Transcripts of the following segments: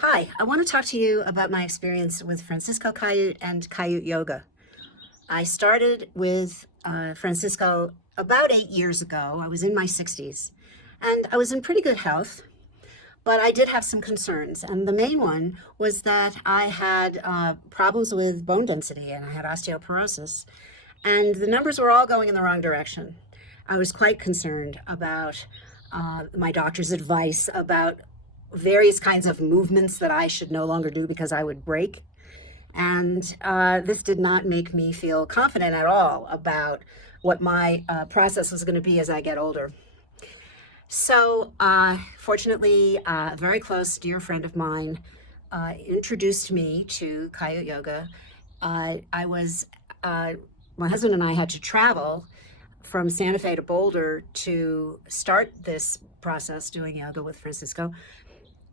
Hi, I want to talk to you about my experience with Francisco Kaiut and Kaiut Yoga. I started with Francisco about 8 years ago. I was in my 60s and I was in pretty good health, but I did have some concerns. And the main one was that I had problems with bone density and I had osteoporosis, and the numbers were all going in the wrong direction. I was quite concerned about my doctor's advice about various kinds of movements that I should no longer do because I would break. And this did not make me feel confident at all about what my process was going to be as I get older. So, fortunately, a very close dear friend of mine introduced me to Kaiut Yoga. I was, my husband and I had to travel from Santa Fe to Boulder to start this process doing yoga with Francisco.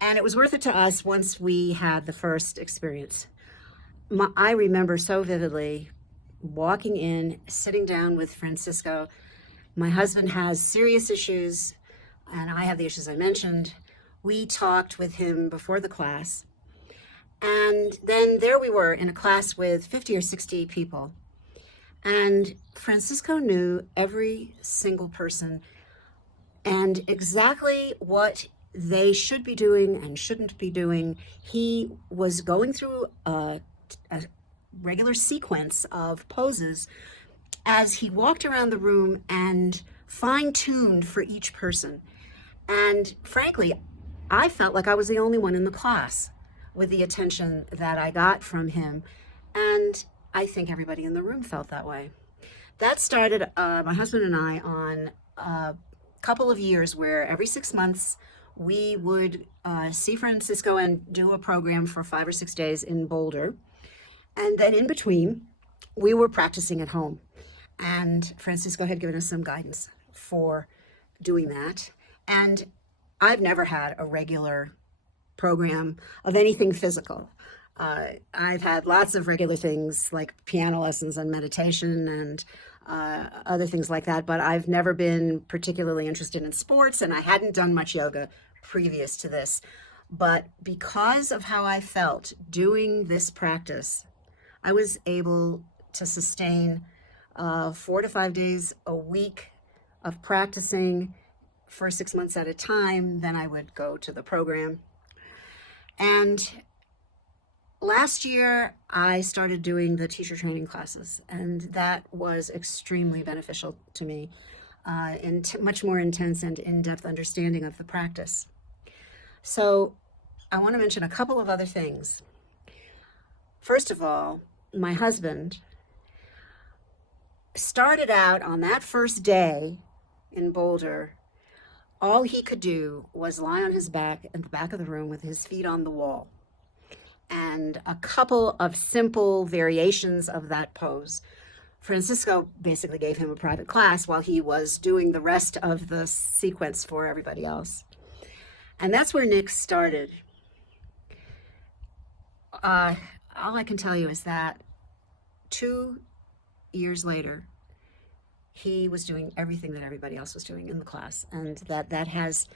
And it was worth it to us once we had the first experience. I remember so vividly walking in, sitting down with Francisco. My husband has serious issues, and I have the issues I mentioned. We talked with him before the class. And then there we were in a class with 50 or 60 people. And Francisco knew every single person and exactly what they should be doing and shouldn't be doing. He was going through a regular sequence of poses as he walked around the room and fine-tuned for each person. And frankly, I felt like I was the only one in the class with the attention that I got from him. And I think everybody in the room felt that way. That started my husband and I on a couple of years where every 6 months we would see Francisco and do a program for 5 or 6 days in Boulder. And then in between, we were practicing at home. And Francisco had given us some guidance for doing that. And I've never had a regular program of anything physical. I've had lots of regular things like piano lessons and meditation and other things like that, but I've never been particularly interested in sports, and I hadn't done much yoga previous to this. But because of how I felt doing this practice, I was able to sustain 4 to 5 days a week of practicing for 6 months at a time. Then I would go to the program. And last year, I started doing the teacher training classes, and that was extremely beneficial to me, much more intense and in-depth understanding of the practice. So I want to mention a couple of other things. First of all, my husband started out on that first day in Boulder. All he could do was lie on his back in the back of the room with his feet on the wall. And a couple of simple variations of that pose. Francisco basically gave him a private class while he was doing the rest of the sequence for everybody else. And that's where Nick started. All I can tell you is that 2 years later, he was doing everything that everybody else was doing in the class, and that has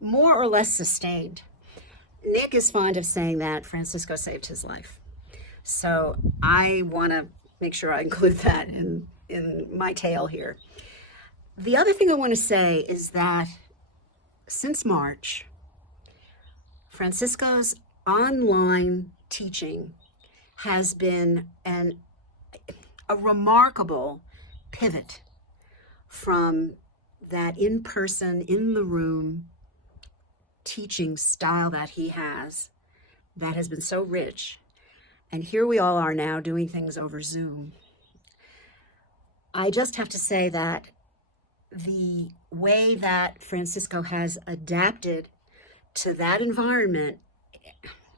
more or less sustained. Nick is fond of saying that Francisco saved his life. So I want to make sure I include that in my tale here. The other thing I want to say is that since March, Francisco's online teaching has been a remarkable pivot from that in-person, in the room teaching style that he has that has been so rich. And here we all are now doing things over Zoom. I just have to say that the way that Francisco has adapted to that environment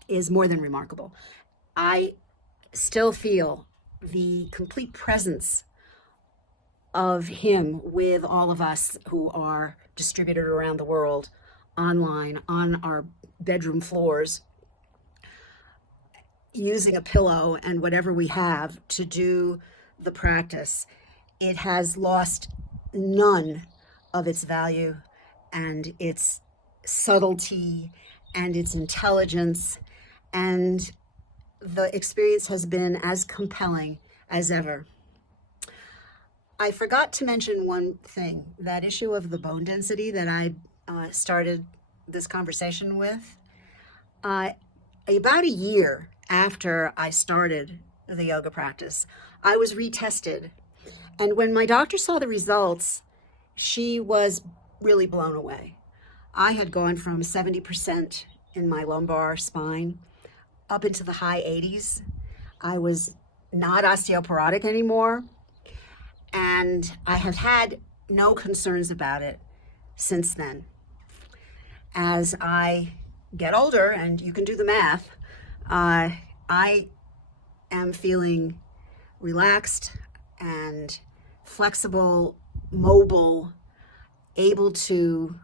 is more than remarkable. I still feel the complete presence of him with all of us who are distributed around the world online on our bedroom floors, using a pillow and whatever we have to do the practice. It has lost none of its value and its subtlety and its intelligence and the experience has been as compelling as ever. I forgot to mention one thing, that issue of the bone density that I started this conversation with. About a year after I started the yoga practice, I was retested. And when my doctor saw the results, she was really blown away. I had gone from 70% in my lumbar spine up into the high 80s. I was not osteoporotic anymore, and I have had no concerns about it since then. As I get older, and you can do the math, I am feeling relaxed and flexible, mobile, able to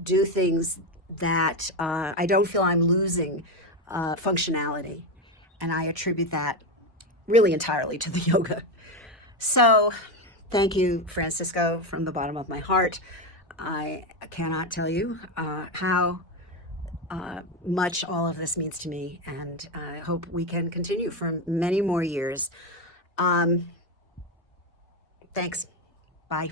do things that I don't feel I'm losing functionality. And I attribute that really entirely to the yoga. So thank you, Francisco, from the bottom of my heart. I cannot tell you how much all of this means to me, and I hope we can continue for many more years. Thanks. Bye.